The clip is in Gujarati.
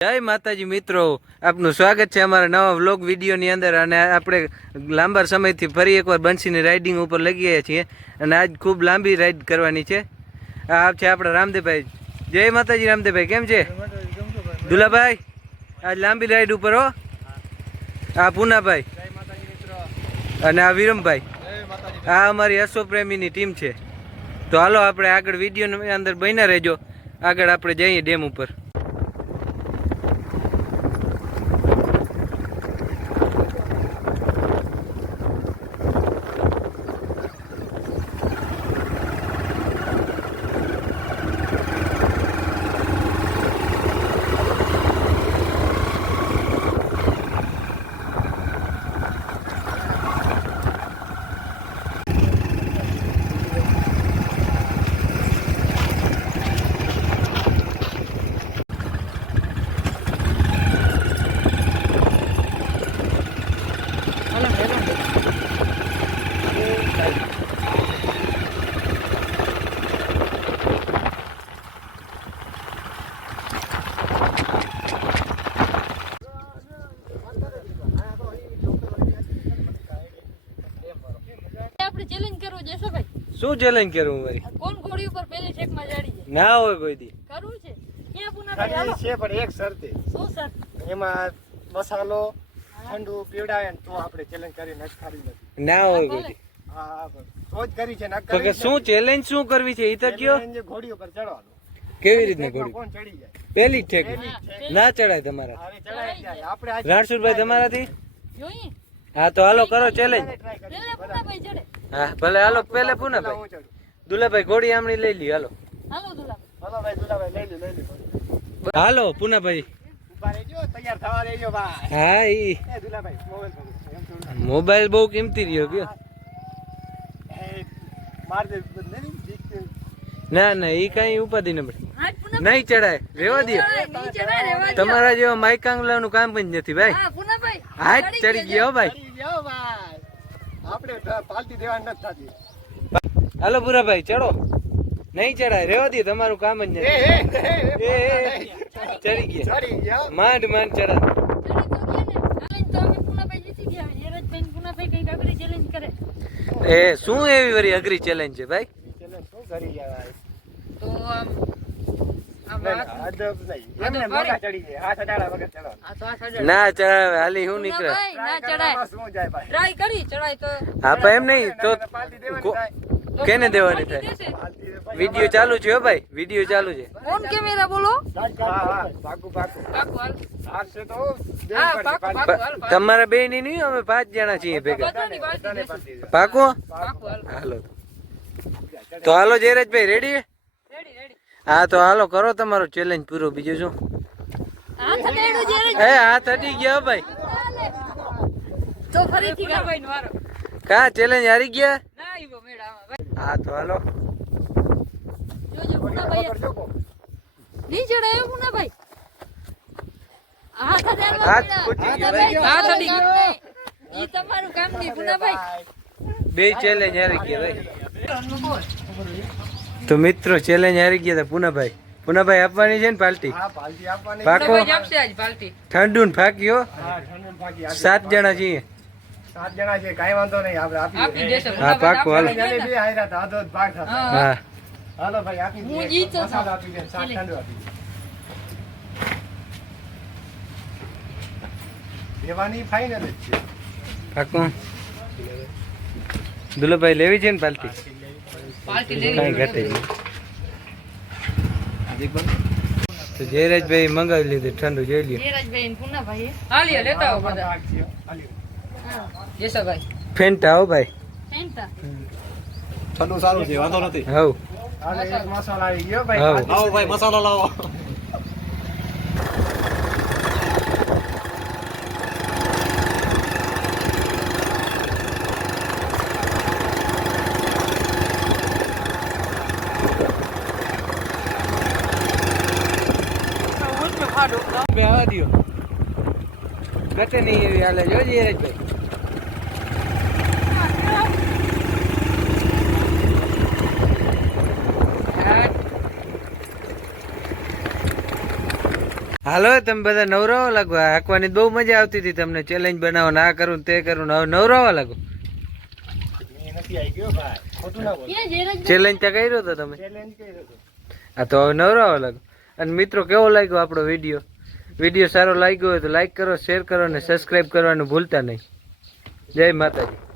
જય માતાજી મિત્રો, આપનું સ્વાગત છે અમારા નવા વ્લોગ વિડીયોની અંદર। અને આપણે લાંબા સમયથી ફરી એકવાર બંસીની રાઇડિંગ ઉપર લઈ ગયા છીએ અને આજ ખૂબ લાંબી રાઇડ કરવાની છે। આ છે આપણા રામદેવભાઈ। જય માતાજી રામદેવભાઈ, કેમ છે દુલાભાઈ? આજ લાંબી રાઇડ ઉપર હો। આ પૂનાભાઈ અને આ વિરમભાઈ, આ અમારી અશ્વ પ્રેમીની ટીમ છે। તો હાલો આપણે આગળ વિડીયોની અંદર બન્યા રહેજો। આગળ આપણે જઈએ ડેમ ઉપર। શું ચેલેન્જ કરવું ભાઈ? કોણ ઘોડી ઉપર પહેલી ઠેક માં ચડી જાય? ના હોય કોઈ દી કરવું છે ક્યાં પુના છે પણ એક શરતે શું સર? એમાં મસાલો ઠંડુ પીવડાવે ને તો આપણે ચેલેન્જ કરી નખારી નથી। ના હોય કોઈ દી। હા તો જ કરી છે તો કે શું ચેલેન્જ શું કરવી છે એ તો કયો। ઘોડી ઉપર ચડવાનું। કેવી રીતના ઘોડી? કોણ ચડી જાય? પેલી ઠેક ના ચડાય તમારા? હવે ચડાઈ જાય આપણે રાણસુરભાઈ તમારાથી? જોઈ હા તો હાલો કરો ચેલેન્જ। પેલા પુના ભાઈ ચડે। હા ભલે હાલો, પેલે પૂનાભાઈ। દુલાભાઈ ઘોડી આમણી લઈ લી, હાલો હાલો દુલા હાલો ભાઈ દુલાભાઈ લઈ લો હાલો પૂનાભાઈ। ઉભા રહેજો, તૈયાર થવા રહેજો ભાઈ। હા ઈ એ દુલાભાઈ મોબાઈલ પકડો એમ થોડું મોબાઈલ બહુ કિંમતી રહ્યો કયો। એ માર દે નહીં દીક ના ના ઈ કઈ ઉપાધિ ન પડે, હા પુના નહીં ચડાય, રેવા દો। નીચે ના રેવા દો। તમારા જેવા માઇકાંગલાનું કામ જ નથી ભાઈ। હા પુના ભાઈ હાથ ચડી ગયો ભાઈ। ચડી જાઓ ભાઈ, આપણે પાલતી દેવા નથી થતી। હાલો પૂરાભાઈ ચડો, નહીં ચડાય, રેવા દો, તમારું કામ જ નથી। ચડી ગયા, ચડી જાઓ માંડ માંડ ચડા। ચેલેન્જ તો અમે પુના ભાઈ જીતી ગયા। નીરજભાઈ પુના ભાઈ કઈ આગળ ચેલેન્જ કરે એ શું એવી વરી અઘરી ચેલેન્જ છે ભાઈ? ચેલેન્જ શું કરી ગયા તો આમ અદબ નહીં એમને મોટા ચડી જાય હાથ અડાડા વગર ચડો આ તો આ સાઈડ ના ચડાવે, હાલી શું નીકળે? ના ચડાય, શું જાય ભાઈ ટ્રાય કરી ચડાય તો આપા એમ નહીં તો પાલતી દેવાની થાય કેને દેવાની થાય? દેશે। વિડીયો ચાલુ છે હો ભાઈ, વિડીયો ચાલુ છે। ઓન કેમેરા બોલો। હા હા પાકું પાકું પાકું હાલ। હાથશે તો હા પાકું પાકું હાલ તમારા બે ની નહીં, અમે 5 જણા છીએ ભેગા। બધાની બાજી દેશે। પાકો? પાકું હાલ। હાલો તો હાલો જયરાજભાઈ, રેડી? Ready ready. હા તો હાલો કરો તમારો ચેલેન્જ પૂરો, બીજું શું? હાથ અડાડ્યો જ્યારે એ હાથ અડી ગયા ભાઈ। તો ફરીથી ગાભાઈ નો વારો। કા ચેલેન્જ હારી ગયા? ના ઈવો મેળામાં ભાઈ હા તો હાલો જોજો પુના ભાઈ ની ચડાયો પુના ભાઈ। હાથ અડાડવા હાથ પડ્યા। ખૂટી હાથ ગયો ભાઈ। હાથ અડી ગયો ઈ તમારું કામ નહીં પુના ભાઈ। બે ચેલેન્જ હારી ગયા ભાઈ। તો મિત્રો ચેલેન્જ હારી ગયા હતા પૂનાભાઈ। પૂનાભાઈ આપવાની છે ને પાર્ટી? હા પાલતી આપવાની પાકો? આપશે આજ પાર્ટી। ઠંડુ ને ફાકી હો, હા ઠંડુ ભાગી 7 જણા છીએ। 7 જણા છે કાઈ વાંધો નહીં આપણે આપી આપી દેશે હા પાકો હાલો। જને બે આયરા હતા આધો ભાગ થતો હા હાલો ભાઈ આપી હું દે જીતો છું। મસાલો આપી દે શાક ઠંડુ આપી દે દેવાની ફાઇનલ જ છે પાકો। દુલાભાઈ લેવી છે ને પાર્ટી? પાર્ટી કઈ લેવી ઘટે નહીં। તો જયરાજભાઈ મંગાવી લીધું ઠંડુ, જોઈ લ્યો। નીરજભાઈ ને પુના ભાઈ હાલીએ લેતા આવો બધા। ભાગ છે હાલ્યો જેસાભાઈ ફેન્ટા હો ભાઈ। પેન્ટા ઠંડુ સારું છે, વાંધો નથી। હવ હાલે એક મસાલો આવી ગયો ભાઈ હા। લાવો ભાઈ મસાલો લાવો। બેહવા દ્યો, ઘટે નહીં એવી હાલે જો જયરાજભાઈ। હાલો તમે બધા નવરાવા લાગો હાંકવાની બહુ મજા આવતી હતી તમને ચેલેન્જ બનાવો ને આ કરું ને તે કરું ને હવે નવરાવા લાગો એ નથી આવી ગયો ભાઈ ખોટું ના બોલ ક્યાં જયરાજ ચેલેન્જ ત્યાં કર્યો હતો તમે ચેલેન્જ કર્યો હતો હા તો હવે નવરાવા લાગો અને મિત્રો કેવો લાગ્યો આપણો વિડીયો સારો લાગ્યો હોય તો લાઈક કરો શેર કરો અને સબસ્ક્રાઈબ કરવાનું ભૂલતા નહીં જય માતાજી